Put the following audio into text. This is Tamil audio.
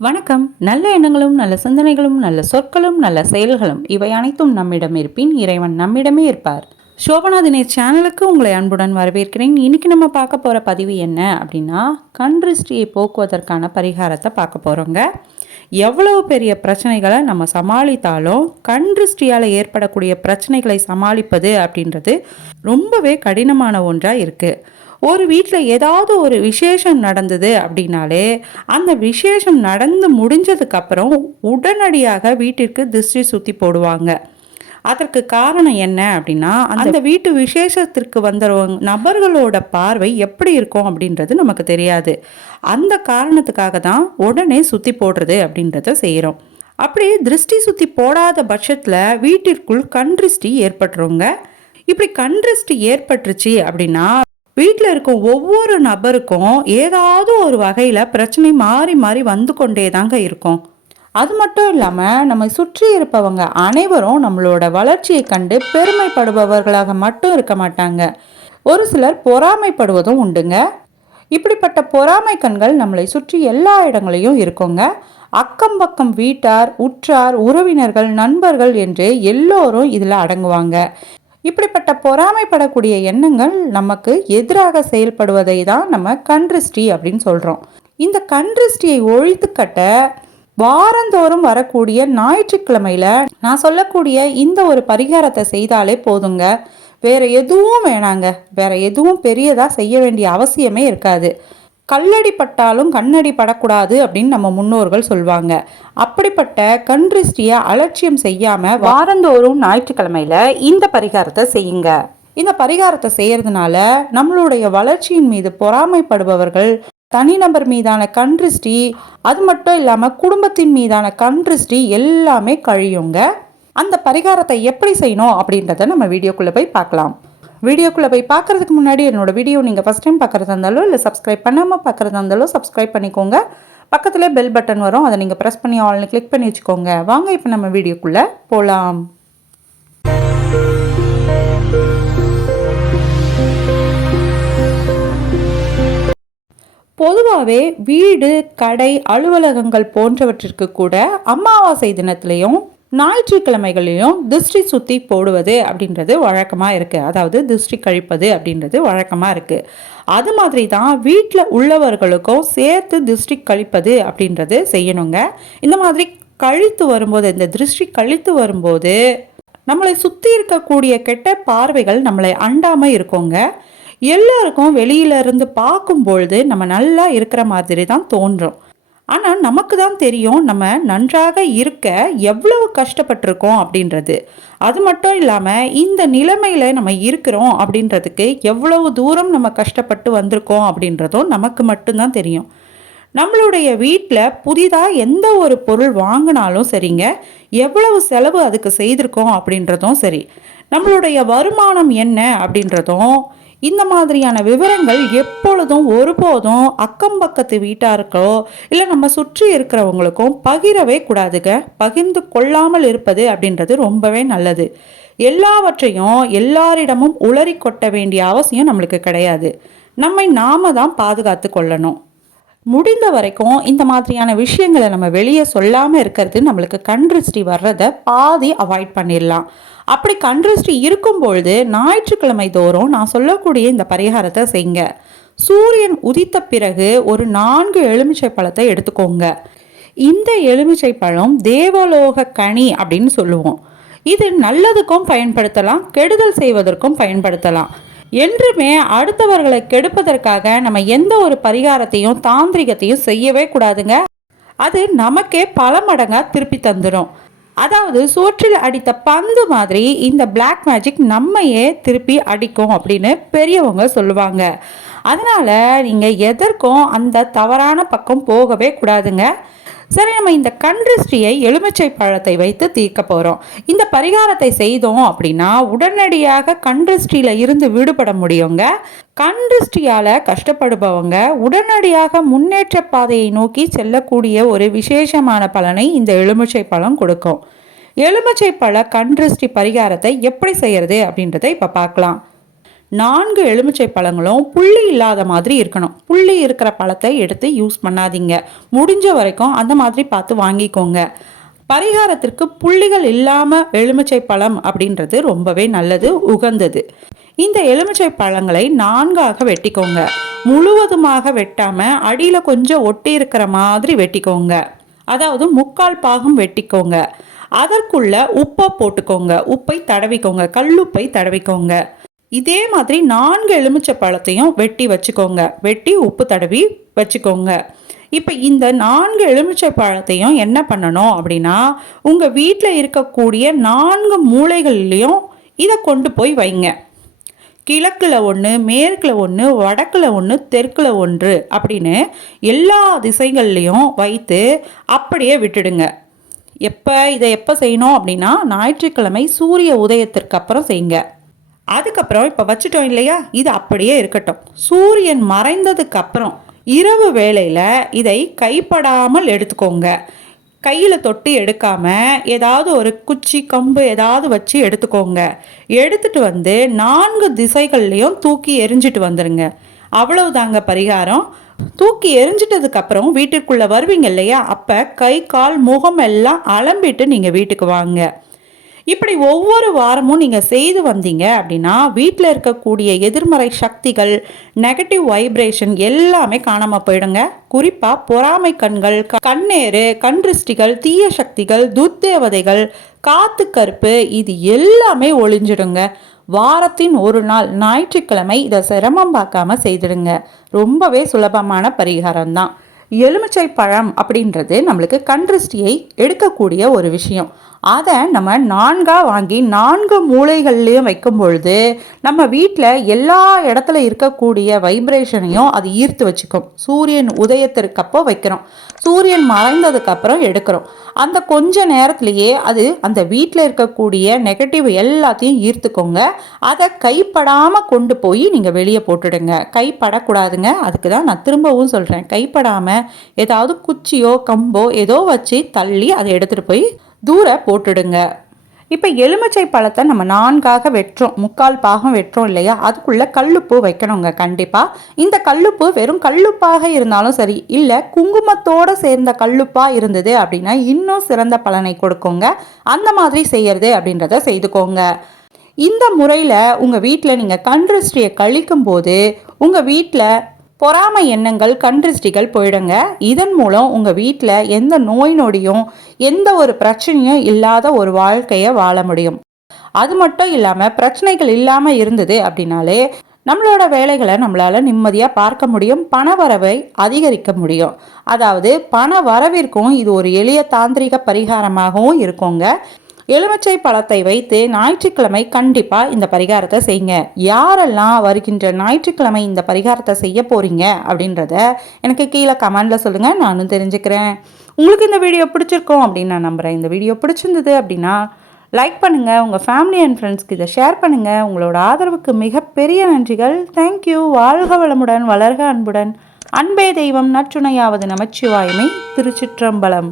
வணக்கம். நல்ல எண்ணங்களும் நல்ல சிந்தனைகளும் நல்ல சொற்களும் நல்ல செயல்களும் இவை அனைத்தும் நம்மிடம் இருப்பின் இறைவன் நம்மிடமே இருப்பார். சோபனா தினேஷ் சேனலுக்கு உங்களை அன்புடன் வரவேற்கிறேன். இன்றைக்கி நம்ம பார்க்க போகிற பதிவு என்ன அப்படின்னா கண் திருஷ்டியை போக்குவதற்கான பரிகாரத்தை பார்க்க போகிறோங்க எவ்வளவு பெரிய பிரச்சனைகளை நம்ம சமாளித்தாலும் கண் திருஷ்டியால் ஏற்படக்கூடிய பிரச்சனைகளை சமாளிப்பது அப்படின்றது ரொம்பவே கடினமான ஒன்றாக இருக்குது ஒரு வீட்டில் ஏதாவது ஒரு விசேஷம் நடந்தது அப்படின்னாலே அந்த விசேஷம் நடந்து முடிஞ்சதுக்கப்புறம் உடனடியாக வீட்டிற்கு திருஷ்டி சுற்றி போடுவாங்க. அதற்கு காரணம் என்ன அப்படின்னா அந்த வீட்டு விசேஷத்திற்கு வந்தவங்க நபர்களோட பார்வை எப்படி இருக்கும் அப்படின்றது நமக்கு தெரியாது. அந்த காரணத்துக்காக தான் உடனே சுற்றி போடுறது அப்படின்றத செய்கிறோம் அப்படி திருஷ்டி சுற்றி போடாத பட்சத்தில் வீட்டிற்குள் கண் திருஷ்டி ஏற்பட்டுருங்க. இப்படி கண் திருஷ்டி ஏற்பட்டுருச்சு அப்படின்னா வீட்டில் இருக்கும் ஒவ்வொரு நபருக்கும் ஏதாவது ஒரு வகையில் பிரச்சனை மாறி மாறி வந்து கொண்டே தாங்க இருக்கும். அது மட்டும் இல்லாமல் நம்மை சுற்றி இருப்பவங்க அனைவரும் நம்மளோட வளர்ச்சியை கண்டு பெருமைப்படுபவர்களாக மட்டும் இருக்க மாட்டாங்க. ஒரு சிலர் பொறாமைப்படுவதும் உண்டுங்க. இப்படிப்பட்ட பொறாமை கண்கள் நம்மளை சுற்றி எல்லா இடங்களையும் இருக்குங்க. அக்கம் பக்கம் வீட்டார் உற்றார் உறவினர்கள் நண்பர்கள் என்று எல்லோரும் இதில் அடங்குவாங்க. இப்படிப்பட்ட பொறாமைப்படக்கூடிய எண்ணங்கள் நமக்கு எதிராக செயல்படுவதை தான் நம்ம கன்றிஷ்டி அப்படின்னு சொல்கிறோம் இந்த கன்றிஷ்டியை ஒழித்துக்கட்ட வாரந்தோறும் வரக்கூடிய ஞாயிற்றுக்கிழமையில நான் சொல்லக்கூடிய இந்த ஒரு பரிகாரத்தை செய்தாலே போதுங்க. வேற எதுவும் வேணாங்க. வேற எதுவும் பெரியதாக செய்ய வேண்டிய அவசியமே இருக்காது. கல்லடி பட்டாலும் கண்ணடி படக்கூடாது அப்படின்னு நம்ம முன்னோர்கள் சொல்லுவாங்க அப்படிப்பட்ட கண்ட்ரிஸ்டியை அலட்சியம் செய்யாம வாரந்தோறும் ஞாயிற்றுக்கிழமையில இந்த பரிகாரத்தை செய்யுங்க. இந்த பரிகாரத்தை செய்யறதுனால நம்மளுடைய வளர்ச்சியின் மீது பொறாமைப்படுபவர்கள் தனிநபர் மீதான கண்ட்ரிஸ்டி அது மட்டும் இல்லாமல் குடும்பத்தின் மீதான கண்ட்ரிஸ்டி எல்லாமே கழியுங்க. அந்த பரிகாரத்தை எப்படி செய்யணும் அப்படின்றத நம்ம வீடியோக்குள்ளே போய் பார்க்கலாம். வீடியோக்குள்ளே போய் பார்க்குறதுக்கு முன்னாடி என்னோட வீடியோ நீங்கள் ஃபஸ்ட் டைம் பார்க்குறதா இருந்தாலும் இல்லை சப்ஸ்கிரைப் பண்ணாமல் பார்க்குறதா இருந்தாலும் சப்ஸ்கிரைப் பண்ணிக்கோங்க. பக்கத்தில் பெல் பட்டன் வரும். அதை நீங்கள் ப்ரெஸ் பண்ணி ஆல்னு கிளிக் பண்ணி வச்சுக்கோங்க. வாங்க இப்போ நம்ம வீடியோக்குள்ளே போகலாம் பொதுவாகவே வீடு கடை அலுவலகங்கள் போன்றவற்றிற்கு கூட அமாவாசை தினத்திலையும் ஞாயிற்றுக்கிழமைகளிலும் திருஷ்டி சுற்றி போடுவது அப்படின்றது வழக்கமாக இருக்குது அதாவது திருஷ்டி கழிப்பது அப்படின்றது வழக்கமாக இருக்குது அது மாதிரி தான் வீட்டில் உள்ளவர்களுக்கும் சேர்த்து திருஷ்டி கழிப்பது அப்படின்றது செய்யணுங்க. இந்த மாதிரி கழித்து வரும்போது இந்த திருஷ்டி கழித்து வரும்போது நம்மளை சுற்றி இருக்கக்கூடிய கெட்ட பார்வைகள் நம்மளை அண்டாமல் இருக்கோங்க. எல்லாருக்கும் வெளியிலேருந்து பார்க்கும்பொழுது நம்ம நல்லா இருக்கிற மாதிரி தான் தோன்றும். ஆனால் நமக்கு தான் தெரியும் நம்ம நன்றாக இருக்க எவ்வளவு கஷ்டப்பட்டிருக்கோம் அப்படின்றது. அது மட்டும் இல்லாமல் இந்த நிலைமையில் நம்ம இருக்கிறோம் அப்படின்றதுக்கு எவ்வளவு தூரம் நம்ம கஷ்டப்பட்டு வந்திருக்கோம் அப்படின்றதும் நமக்கு மட்டும்தான் தெரியும். நம்மளுடைய வீட்டில் புதிதாக எந்த ஒரு பொருள் வாங்கினாலும் சரிங்க எவ்வளவு செலவு அதுக்கு செய்திருக்கோம் அப்படின்றதும் சரி. நம்மளுடைய வருமானம் என்ன அப்படின்றதும் இந்த மாதிரியான விவரங்கள் எப்பொழுதும் ஒருபோதும் அக்கம் பக்கத்து வீட்டாருக்கோ இல்லை நம்ம சுற்றி இருக்கிறவங்களுக்கும் பகிரவே கூடாதுங்க. பகிர்ந்து கொள்ளாமல் இருப்பது அப்படின்றது ரொம்பவே நல்லது. எல்லாவற்றையும் எல்லாரிடமும் உளறி கொட்ட வேண்டிய அவசியம் நம்மளுக்கு கிடையாது. நம்மை நாம தான் பாதுகாத்து கொள்ளணும். முடிந்த வரைக்கும் இந்த மாதிரியான விஷயங்களை நம்ம வெளியே சொல்லாமல் இருக்கிறது நம்மளுக்கு கண்ட்ரிஸ்டி வர்றதை பாதி அவாய்ட் பண்ணிடலாம். அப்படி கண்ட்ரிஸ்டி இருக்கும் பொழுது ஞாயிற்றுக்கிழமை தோறும் நான் சொல்லக்கூடிய இந்த பரிகாரத்தை செய்யுங்க. சூரியன் உதித்த பிறகு ஒரு நான்கு எலுமிச்சை பழத்தை எடுத்துக்கோங்க. இந்த எலுமிச்சை பழம் தேவலோக கனி அப்படின்னு சொல்லுவோம். இது நல்லதுக்கும் பயன்படுத்தலாம் கெடுதல் செய்வதற்கும் பயன்படுத்தலாம். என்றுமே அடுத்தவர்களை கெடுப்பதற்காக நம்ம எந்த ஒரு பரிகாரத்தையும் தாந்திரிகத்தையும் செய்யவே கூடாதுங்க. அது நமக்கே பல மடங்காக திருப்பி தந்துடும் அதாவது சோற்றில் அடித்த பந்து மாதிரி இந்த பிளாக் மேஜிக் நம்மையே திருப்பி அடிக்கும் அப்படின்னு பெரியவங்க சொல்லுவாங்க. அதனால் நீங்கள் எதற்கும் அந்த தவறான பக்கம் போகவே கூடாதுங்க. சரி நம்ம இந்த கண்ட்ரிஸ்டியை எலுமிச்சை பழத்தை வைத்து தீர்க்க போகிறோம் இந்த பரிகாரத்தை செய்தோம் அப்படின்னா உடனடியாக கண்ட்ரிஸ்டியில் இருந்து விடுபட முடியுங்க. கண்ட்ரிஸ்டியால் கஷ்டப்படுபவங்க உடனடியாக முன்னேற்ற பாதையை நோக்கி செல்லக்கூடிய ஒரு விசேஷமான பலனை இந்த எலுமிச்சை பழம் கொடுக்கும். எலுமிச்சை பழ கண்ட்ரிஸ்டி பரிகாரத்தை எப்படி செய்கிறது அப்படின்றத இப்போ பார்க்கலாம். நான்கு எலுமிச்சை பழங்களும் புள்ளி இல்லாத மாதிரி இருக்கணும். புள்ளி இருக்கிற பழத்தை எடுத்து யூஸ் பண்ணாதீங்க. முடிஞ்ச வரைக்கும் அந்த மாதிரி பார்த்து வாங்கிக்கோங்க. பரிகாரத்திற்கு புள்ளிகள் இல்லாமல் எலுமிச்சை பழம் அப்படின்றது ரொம்பவே நல்லது உகந்தது. இந்த எலுமிச்சை பழங்களை நான்காக வெட்டிக்கோங்க. முழுவதுமாக வெட்டாமல் அடியில் கொஞ்சம் ஒட்டி இருக்கிற மாதிரி வெட்டிக்கோங்க. அதாவது முக்கால் பாகம் வெட்டிக்கோங்க. அதற்குள்ள உப்பை போட்டுக்கோங்க. உப்பை தடவிக்கோங்க. கல்லுப்பை தடவிக்கோங்க. இதே மாதிரி நான்கு எலுமிச்சை பழத்தையும் வெட்டி வச்சுக்கோங்க. வெட்டி உப்பு தடவி வச்சுக்கோங்க. இப்போ இந்த நான்கு எலுமிச்சை பழத்தையும் என்ன பண்ணணும் அப்படின்னா உங்கள் வீட்டில் இருக்கக்கூடிய நான்கு மூளைகள்லேயும் இதை கொண்டு போய் வைங்க. கிழக்கில் ஒன்று மேற்கில் ஒன்று வடக்கில் ஒன்று தெற்கில் ஒன்று அப்படின்னு எல்லா திசைகள்லேயும் வைத்து அப்படியே விட்டுடுங்க. எப்போ இதை எப்போ செய்யணும் அப்படின்னா ஞாயிற்றுக்கிழமை சூரிய உதயத்திற்கு அப்புறம் செய்யுங்க. அதுக்கப்புறம் இப்போ வச்சுட்டோம் இல்லையா? இது அப்படியே இருக்கட்டும். சூரியன் மறைந்ததுக்கு அப்புறம் இரவு வேளையில் இதை கைப்படாமல் எடுத்துக்கோங்க. கையில் தொட்டு எடுக்காமல் ஏதாவது ஒரு குச்சி கம்பு ஏதாவது வச்சு எடுத்துக்கோங்க. எடுத்துட்டு வந்து நான்கு திசைகள்லையும் தூக்கி எரிஞ்சிட்டு வந்துடுங்க அவ்வளவுதாங்க பரிகாரம். தூக்கி எரிஞ்சிட்டதுக்கு அப்புறம் வீட்டிற்குள்ளே வருவீங்க இல்லையா? அப்போ கை கால் முகம் எல்லாம் அலம்பிட்டு நீங்கள் வீட்டுக்கு வாங்க. இப்படி ஒவ்வொரு வாரமும் நீங்கள் செய்து வந்தீங்க அப்படின்னா வீட்டில் இருக்கக்கூடிய எதிர்மறை சக்திகள் நெகட்டிவ் வைப்ரேஷன் எல்லாமே காணாமல் போயிடுங்க. குறிப்பாக பொறாமை கண்கள் கண்ணேறு கண்ருஷ்டிகள் தீய சக்திகள் துத்தேவதைகள் காத்து கருப்பு இது எல்லாமே ஒளிஞ்சிடுங்க. வாரத்தின் ஒரு நாள் ஞாயிற்றுக்கிழமை இதை சிரமம் பார்க்காம செய்திடுங்க. ரொம்பவே சுலபமான பரிகாரம் தான் எலுமிச்சை பழம் அப்படின்றது நம்மளுக்கு கண்திருஷ்டியை எடுக்கக்கூடிய ஒரு விஷயம். அதை நம்ம நான்காக வாங்கி நான்கு மூளைகள்லேயும் வைக்கும் பொழுது நம்ம வீட்டில் எல்லா இடத்துல இருக்கக்கூடிய வைப்ரேஷனையும் அது ஈர்த்து வச்சுக்கும். சூரியன் உதயத்திற்கப்போ வைக்கிறோம். சூரியன் மறைந்ததுக்கப்புறம் எடுக்கிறோம். அந்த கொஞ்ச நேரத்திலேயே அது அந்த வீட்டில் இருக்கக்கூடிய நெகட்டிவ் எல்லாத்தையும் ஈர்த்துக்கோங்க. அதை கைப்படாமல் கொண்டு போய் நீங்கள் வெளியே போட்டுடுங்க. கைப்படக்கூடாதுங்க. அதுக்கு தான் நான் திரும்பவும் சொல்கிறேன் கைப்படாமல் ஏதாவது குச்சியோ கம்போ ஏதோ வச்சு தள்ளி அதை எடுத்துகிட்டு போய் தூர போட்டுடுங்க. இப்போ எலுமிச்சை பழத்தை நம்ம நான்காக வெட்டுறோம். முக்கால் பாகம் வெட்டுறோம் இல்லையா? அதுக்குள்ளே கல்லுப்பு வைக்கணுங்க கண்டிப்பாக இந்த கல்லுப்பு வெறும் கல்லுப்பாக இருந்தாலும் சரி இல்லை குங்குமத்தோடு சேர்ந்த கல்லுப்பாக இருந்தது அப்படின்னா இன்னும் சிறந்த பலனை கொடுக்குங்க. அந்த மாதிரி செய்யறது அப்படின்றத செய்துக்கோங்க. இந்த முறையில் உங்கள் வீட்டில் நீங்கள் கன்றுஷ்டியை கழிக்கும் போது உங்கள் வீட்டில் பொறாமை எண்ணங்கள் கண்திருஷ்டிகள் போயிடுங்க. இதன் மூலம் உங்கள் வீட்டில் எந்த நோய் நொடியும் எந்த ஒரு பிரச்சனையும் இல்லாத ஒரு வாழ்க்கையை வாழ முடியும். அது மட்டும் இல்லாமல் பிரச்சனைகள் இல்லாமல் இருந்தது அப்படின்னாலே நம்மளோட வேலைகளை நம்மளால் நிம்மதியாக பார்க்க முடியும் பண வரவை அதிகரிக்க முடியும். அதாவது பண வரவிற்கும் இது ஒரு எளிய தாந்திரிக பரிகாரமாகவும் இருக்குங்க. எலுமிச்சை பழத்தை வைத்து ஞாயிற்றுக்கிழமை கண்டிப்பாக இந்த பரிகாரத்தை செய்யுங்க. யாரெல்லாம் வருகின்ற ஞாயிற்றுக்கிழமை இந்த பரிகாரத்தை செய்ய போகிறீங்க அப்படின்றத எனக்கு கீழே கமெண்டில் சொல்லுங்கள் நானும் தெரிஞ்சுக்கிறேன். உங்களுக்கு இந்த வீடியோ பிடிச்சிருக்கோம் அப்படின்னு நான் நம்புகிறேன் இந்த வீடியோ பிடிச்சிருந்தது அப்படின்னா லைக் பண்ணுங்கள் உங்கள் ஃபேமிலி அண்ட் ஃப்ரெண்ட்ஸ்க்கு இதை ஷேர் பண்ணுங்கள் உங்களோட ஆதரவுக்கு மிகப்பெரிய நன்றிகள். தேங்க்யூ வாழ்க வளமுடன் வளர்க அன்புடன். அன்பே தெய்வம் நற்றுணையாவது நமச்சிவாயமை திருச்சிற்றம்பலம்.